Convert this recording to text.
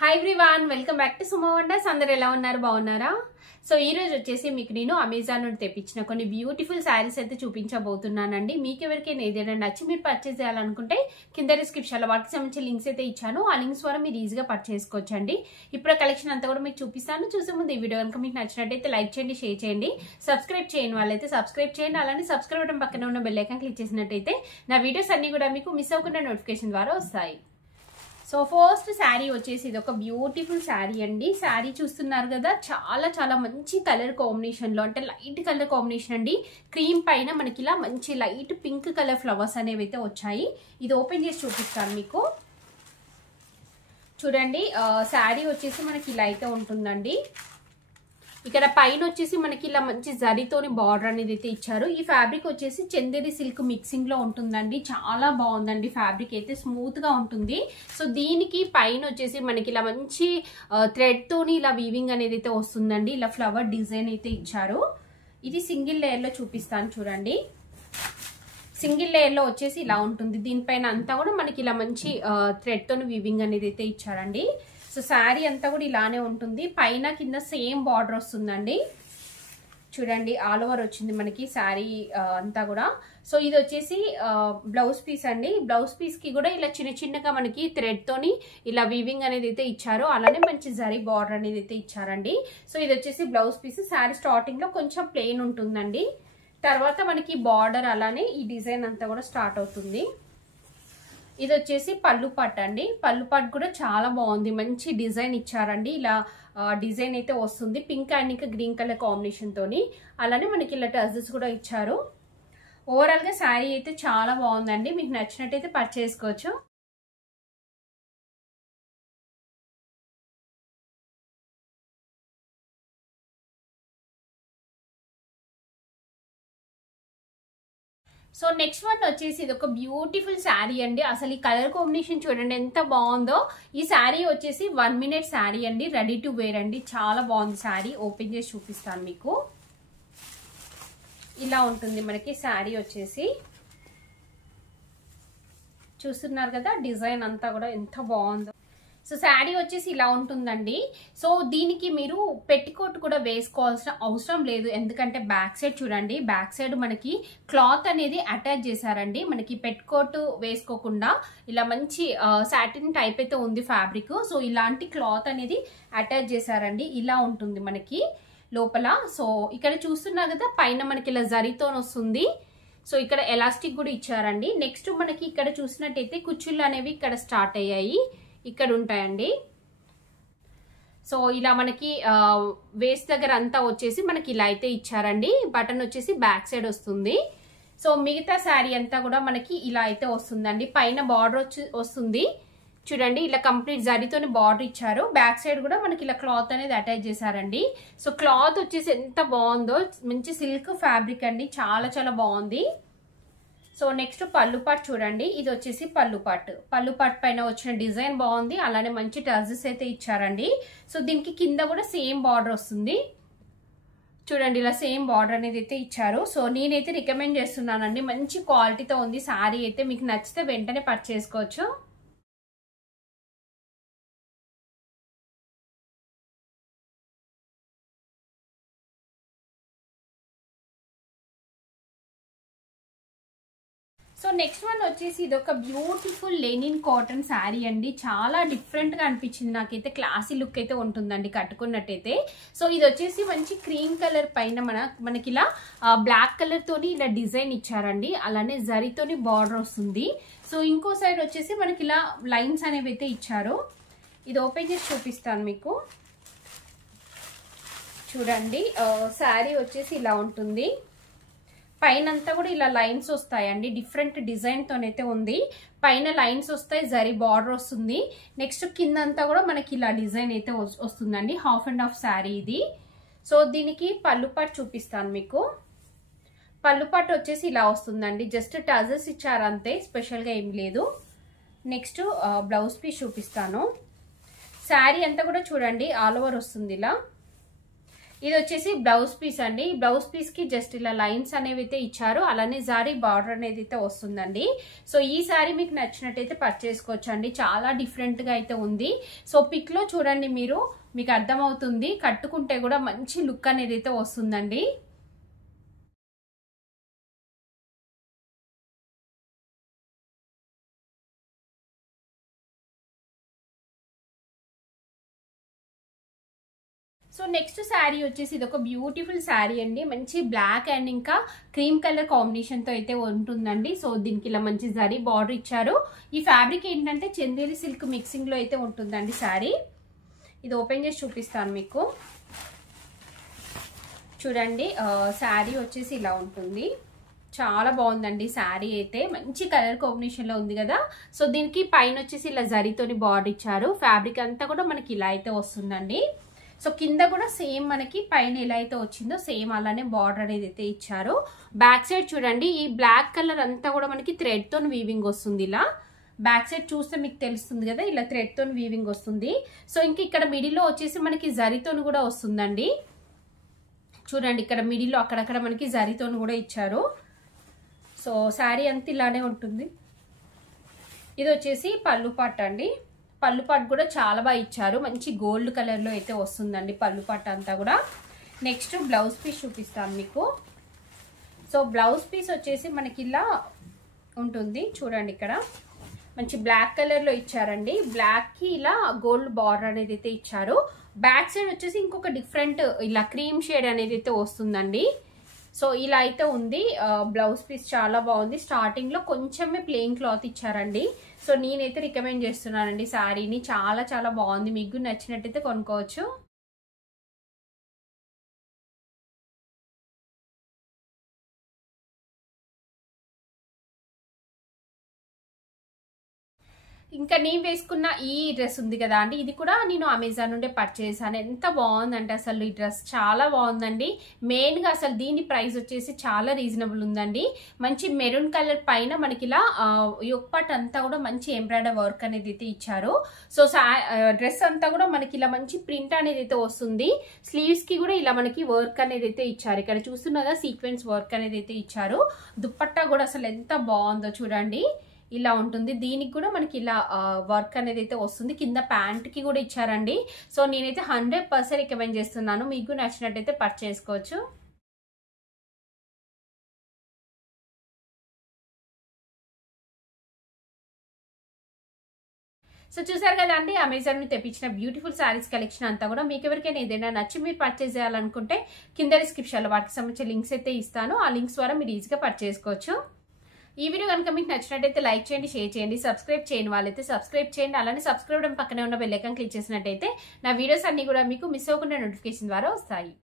Hi everyone, welcome back to Sumo wonders. అందరూ ఎలా ఉన్నారు? బాగున్నారా? సో ఈ రోజు వచ్చేసి మీకు నేను అమెజాన్ నుండి తెప్పించిన కొన్ని బ్యూటిఫుల్ శారీస్ అయితే చూపించబోతున్నానండి. మీకు ఎవరికైనా ఏదైనా నచ్చి మీరు పర్చేస్ చేయాలనుకుంటే కింద డిస్క్రిప్షన్ లో వాటికి సంబంధించిన లింక్స్ అయితే ఇచ్చాను. ఆ లింక్స్ ద్వారా మీరు ఈజీగా పర్చేస్ చేసుకోవచ్చండి. ఇప్పుడు కలెక్షన్ అంతా కూడా మీకు చూపిస్తాను. చూసే ముందు ఈ వీడియో కనుక మీకు నచ్చినట్టయితే లైక్ చేయండి, షేర్ చేయండి, సబ్స్క్రైబ్ చేయని వాళ్ళైతే సబ్స్క్రైబ్ చేయండి. అలానే సబ్స్క్రైబ్ బటన్ పక్కన ఉన్న బెల్ ఐకాన్ క్లిక్ చేసినట్టయితే నా వీడియోస్ అన్ని కూడా మీకు మిస్ అవ్వకుండా నోటిఫికేషన్ ద్వారా వస్తాయి. సో ఫస్ట్ శారీ వచ్చేసి ఇది ఒక బ్యూటిఫుల్ శారీ అండి. శారీ చూస్తున్నారు కదా, చాలా చాలా మంచి కలర్ కాంబినేషన్ లో, అంటే లైట్ కలర్ కాంబినేషన్ అండి. క్రీమ్ పైన మనకి ఇలా మంచి లైట్ పింక్ కలర్ ఫ్లవర్స్ అనేవి అయితే వచ్చాయి. ఇది ఓపెన్ చేసి చూపిస్తాను మీకు. చూడండి, శారీ వచ్చేసి మనకి ఇలా అయితే ఉంటుందండి. ఇక్కడ పైన వచ్చేసి మనకి ఇలా మంచి జరీతోని బార్డర్ అనేది అయితే ఇచ్చారు. ఈ ఫ్యాబ్రిక్ వచ్చేసి చందేరి సిల్క్ మిక్సింగ్ లో ఉంటుందండి. చాలా బాగుందండి, ఫ్యాబ్రిక్ అయితే స్మూత్ గా ఉంటుంది. సో దీనికి పైన వచ్చేసి మనకి ఇలా మంచి థ్రెడ్ తోని ఇలా వీవింగ్ అనేది అయితే వస్తుందండి. ఇలా ఫ్లవర్ డిజైన్ అయితే ఇచ్చారు. ఇది సింగిల్ లేయర్ లో చూపిస్తాను చూడండి. సింగిల్ లేయర్ లో వచ్చేసి ఇలా ఉంటుంది. దీనిపైన అంతా కూడా మనకి ఇలా మంచి థ్రెడ్ తోని వీవింగ్ అనేది అయితే ఇచ్చారండి. సో శారీ అంతా కూడా ఇలానే ఉంటుంది. పైన కింద సేమ్ బార్డర్ వస్తుందండి. చూడండి, ఆల్ ఓవర్ వచ్చింది మనకి శారీ అంతా కూడా. సో ఇది వచ్చేసి బ్లౌజ్ పీస్ అండి. బ్లౌజ్ పీస్ కి కూడా ఇలా చిన్న చిన్నగా మనకి థ్రెడ్ తోని ఇలా వీవింగ్ అనేది అయితే ఇచ్చారు. అలానే మంచి జరీ బార్డర్ అనేది అయితే ఇచ్చారండి. సో ఇది వచ్చేసి బ్లౌజ్ పీస్. శారీ స్టార్టింగ్ లో కొంచెం ప్లెయిన్ ఉంటుందండి. తర్వాత మనకి బార్డర్ అలానే ఈ డిజైన్ అంతా కూడా స్టార్ట్ అవుతుంది. ఇది వచ్చేసి పళ్ళు పట్టు అండి. పళ్ళు పట్టు కూడా చాలా బాగుంది, మంచి డిజైన్ ఇచ్చారండి. ఇలా డిజైన్ అయితే వస్తుంది పింక్ అండ్ ఇంకా గ్రీన్ కలర్ కాంబినేషన్ తోని. అలానే మనకి ఇలా టజల్స్ కూడా ఇచ్చారు. ఓవరాల్ గా శారీ అయితే చాలా బాగుందండి. మీకు నచ్చినట్టయితే పర్చేస్ చేసుకోవచ్చు. సో నెక్స్ట్ వన్ వచ్చేసి ఇది ఒక బ్యూటిఫుల్ శారీ అండి. అసలు ఈ కలర్ కాంబినేషన్ చూడండి ఎంత బాగుందో. ఈ శారీ వచ్చేసి 1 minute శారీ అండి, రెడీ టు వేర్ అండి. చాలా బాగుంది శారీ. ఓపెన్ చేసి చూపిస్తాను మీకు. ఇలా ఉంటుంది మనకి శారీ వచ్చేసి. చూస్తున్నారు కదా, డిజైన్ అంతా కూడా ఎంత బాగుందో. సో శారీ వచ్చేసి ఇలా ఉంటుందండి. సో దీనికి మీరు పెట్టికోట్ కూడా వేసుకోవాల్సిన అవసరం లేదు. ఎందుకంటే బ్యాక్ సైడ్ చూడండి, బ్యాక్ సైడ్ మనకి క్లాత్ అనేది అటాచ్ చేశారండి. మనకి పెట్టికోట్ వేసుకోకుండా ఇలా మంచి సాటిన్ టైప్ అయితే ఉంది ఫ్యాబ్రిక్. సో ఇలాంటి క్లాత్ అనేది అటాచ్ చేశారండి. ఇలా ఉంటుంది మనకి లోపల. సో ఇక్కడ చూస్తున్నారు కదా, పైన మనకి ఇలా జరీతో వస్తుంది. సో ఇక్కడ ఎలాస్టిక్ కూడా ఇచ్చారండి. నెక్స్ట్ మనకి ఇక్కడ చూసినట్టయితే కుచ్చుళ్ళు అనేవి ఇక్కడ స్టార్ట్ అయ్యాయి, ఇక్కడ ఉంటాయండి. సో ఇలా మనకి వేస్ట్ దగ్గర అంతా వచ్చేసి మనకి ఇలా అయితే ఇచ్చారండి. బటన్ వచ్చేసి బ్యాక్ సైడ్ వస్తుంది. సో మిగతా శారీ అంతా కూడా మనకి ఇలా అయితే వస్తుందండి. పైన బార్డర్ వస్తుంది చూడండి. ఇలా కంప్లీట్ జరీతోని బార్డర్ ఇచ్చారు. బ్యాక్ సైడ్ కూడా మనకి ఇలా క్లాత్ అనేది అటాచ్ చేశారండి. సో క్లాత్ వచ్చేసి ఎంత బాగుందో, మంచి సిల్క్ ఫ్యాబ్రిక్ అండి. చాలా చాలా బాగుంది. సో నెక్స్ట్ పళ్ళు పాట్ చూడండి. ఇది వచ్చేసి పళ్ళు పాట్. పళ్ళు పాట్ పైన వచ్చిన డిజైన్ బాగుంది. అలానే మంచి టజల్స్ అయితే ఇచ్చారండి. సో దీనికి కింద కూడా సేమ్ బార్డర్ వస్తుంది చూడండి. ఇలా సేమ్ బార్డర్ అనేది అయితే ఇచ్చారు. సో నేనైతే రికమెండ్ చేస్తున్నానండి. మంచి క్వాలిటీతో ఉంది శారీ అయితే. మీకు నచ్చితే వెంటనే పర్చేస్ చేసుకోవచ్చు. సో నెక్స్ట్ వన్ వచ్చేసి ఇది ఒక బ్యూటిఫుల్ లెనిన్ కాటన్ శారీ అండి. చాలా డిఫరెంట్ గా అనిపించింది నాకైతే. క్లాసీ లుక్ అయితే ఉంటుందండి కట్టుకున్నట్టయితే. సో ఇది వచ్చేసి మంచి క్రీమ్ కలర్ పైన మనకి ఇలా బ్లాక్ కలర్ తోని ఇలా డిజైన్ ఇచ్చారండి. అలానే జరీతోని బార్డర్ వస్తుంది. సో ఇంకో సైడ్ వచ్చేసి మనకి ఇలా లైన్స్ అనేవి అయితే ఇచ్చారు. ఇది ఓపెన్ చేసి చూపిస్తాను మీకు. చూడండి, శారీ వచ్చేసి ఇలా ఉంటుంది. పైనంతా కూడా ఇలా లైన్స్ వస్తాయండి. డిఫరెంట్ డిజైన్ తోనైతే ఉంది. పైన లైన్స్ వస్తాయి, జరీ బార్డర్ వస్తుంది. నెక్స్ట్ కిందంతా కూడా మనకి ఇలా డిజైన్ అయితే వస్తుందండి. హాఫ్ అండ్ హాఫ్ శారీ ఇది. సో దీనికి పళ్ళు పాటు చూపిస్తాను మీకు. పళ్ళు పాటు వచ్చేసి ఇలా వస్తుందండి. జస్ట్ టజల్స్ ఇచ్చారు అంతే, స్పెషల్ గా ఏం లేదు. నెక్స్ట్ బ్లౌజ్ పీస్ చూపిస్తాను. శారీ అంతా కూడా చూడండి ఆల్ ఓవర్ వస్తుంది ఇలా. ఇది వచ్చేసి బ్లౌజ్ పీస్ అండి. బ్లౌజ్ పీస్ కి జస్ట్ ఇలా లైన్స్ అనేవి అయితే ఇచ్చారు, అలానే జారీ బార్డర్ అనేది అయితే వస్తుందండి. సో ఈ సారీ మీకు నచ్చినట్టయితే పర్చేస్ చేసుకోవచ్చు అండి. చాలా డిఫరెంట్ గా అయితే ఉంది. సో పిక్ లో చూడండి మీరు, మీకు అర్థమవుతుంది. కట్టుకుంటే కూడా మంచి లుక్ అనేది అయితే వస్తుందండి. సో నెక్స్ట్ శారీ వచ్చేసి ఇది ఒక బ్యూటిఫుల్ శారీ అండి. మంచి బ్లాక్ అండ్ ఇంకా క్రీమ్ కలర్ కాంబినేషన్ తో అయితే ఉంటుందండి. సో దీనికి ఇలా మంచి జరీ బార్డర్ ఇచ్చారు. ఈ ఫ్యాబ్రిక్ ఏంటంటే చందేరి సిల్క్ మిక్సింగ్ లో అయితే ఉంటుందండి శారీ. ఇది ఓపెన్ చేసి చూపిస్తాను మీకు. చూడండి శారీ వచ్చేసి ఇలా ఉంటుంది. చాలా బాగుందండి శారీ అయితే. మంచి కలర్ కాంబినేషన్ లో ఉంది కదా. సో దీనికి పైన వచ్చేసి ఇలా జరీతోని బార్డర్ ఇచ్చారు. ఫ్యాబ్రిక్ అంతా కూడా మనకి ఇలా అయితే వస్తుందండి. సో కింద కూడా సేమ్ మనకి పైన ఎలా అయితే వచ్చిందో సేమ్ అలానే బార్డర్ అనేది అయితే ఇచ్చారు. బ్యాక్ సైడ్ చూడండి, ఈ బ్లాక్ కలర్ అంతా కూడా మనకి థ్రెడ్ తో వీవింగ్ వస్తుంది. ఇలా బ్యాక్ సైడ్ చూస్తే మీకు తెలుస్తుంది కదా, ఇలా థ్రెడ్ తో వీవింగ్ వస్తుంది. సో ఇంక ఇక్కడ మిడిల్ లో వచ్చేసి మనకి జరీతోని కూడా వస్తుందండి. చూడండి ఇక్కడ మిడిల్ లో అక్కడక్కడ మనకి జరీతోని కూడా ఇచ్చారు. సో శారీ అంతా ఇలానే ఉంటుంది. ఇది వచ్చేసి పళ్ళు పాట అండి. పళ్ళు పాటు కూడా చాలా బాగా ఇచ్చారు. మంచి గోల్డ్ కలర్ లో అయితే వస్తుందండి పళ్ళు పాటు అంతా కూడా. నెక్స్ట్ బ్లౌజ్ పీస్ చూపిస్తాను మీకు. సో బ్లౌజ్ పీస్ వచ్చేసి మనకి ఇలా ఉంటుంది. చూడండి ఇక్కడ మంచి బ్లాక్ కలర్ లో ఇచ్చారండి. బ్లాక్ కి ఇలా గోల్డ్ బార్డర్ అనేది అయితే ఇచ్చారు. బ్యాక్ సైడ్ వచ్చేసి ఇంకొక డిఫరెంట్ ఇలా క్రీమ్ షేడ్ అనేది అయితే వస్తుందండి. సో ఇలా అయితే ఉంది. బ్లౌజ్ పీస్ చాలా బాగుంది. స్టార్టింగ్ లో కొంచెమే ప్లెయిన్ క్లాత్ ఇచ్చారండి. సో నేనైతే రికమెండ్ చేస్తున్నానండి శారీని. చాలా చాలా బాగుంది. మీకు నచ్చినట్టయితే కొనుక్కోవచ్చు. ఇంకా నేను వేసుకున్న ఈ డ్రెస్ ఉంది కదా అండి, ఇది కూడా నేను అమెజాన్ నుండి పర్చేస్ చేశాను. ఎంత బాగుందంటే అసలు ఈ డ్రెస్ చాలా బాగుందండి. మెయిన్ గా అసలు దీని ప్రైస్ వచ్చేసి చాలా రీజనబుల్ ఉందండి. మంచి మెరూన్ కలర్ పైన మనకి ఇలా యొక్కపాటు అంతా కూడా మంచి ఎంబ్రాయిడరీ వర్క్ అనేది అయితే ఇచ్చారు. సో డ్రెస్ అంతా కూడా మనకి ఇలా మంచి ప్రింట్ అనేది అయితే వస్తుంది. స్లీవ్స్ కి కూడా ఇలా మనకి వర్క్ అనేది అయితే ఇచ్చారు. ఇక్కడ చూస్తున్నగా సీక్వెన్స్ వర్క్ అనేది అయితే ఇచ్చారు. దుప్పట్టా కూడా అసలు ఎంత బాగుందో చూడండి, ఇలా ఉంటుంది. దీనికి కూడా మనకి ఇలా వర్క్ అనేది అయితే వస్తుంది. కింద ప్యాంట్ కి కూడా ఇచ్చారండి. సో నేనైతే 100% రికమెండ్ చేస్తున్నాను. మీకు నచ్చినట్టయితే పర్చేస్ చేసుకోవచ్చు. సో చూసారు కదా అండి, అమెజాన్ నుంచి తెప్పించిన బ్యూటిఫుల్ శారీస్ కలెక్షన్ అంతా కూడా. మీకు ఎవరికైనా ఏదైనా నచ్చి మీరు పర్చేస్ చేయాలనుకుంటే కింద డిస్క్రిప్షన్ లో వాటికి సంబంధించిన లింక్స్ అయితే ఇస్తాను. ఆ లింక్స్ ద్వారా మీరు ఈజీగా పర్చేస్ చేసుకోవచ్చు. ఈ వీడియో కనుక మీకు నచ్చినట్టయితే లైక్ చేయండి, షేర్ చేయండి, సబ్స్క్రైబ్ చేయని వాళ్ళైతే సబ్స్క్రైబ్ చేయండి. అలానే సబ్స్క్రైబ్ పక్కనే ఉన్న బెల్ ఐకాన్ క్లిక్ చేసినట్టయితే నా వీడియోస్ అన్ని కూడా మీకు మిస్ అవ్వకుండా నోటిఫికేషన్ ద్వారా వస్తాయి.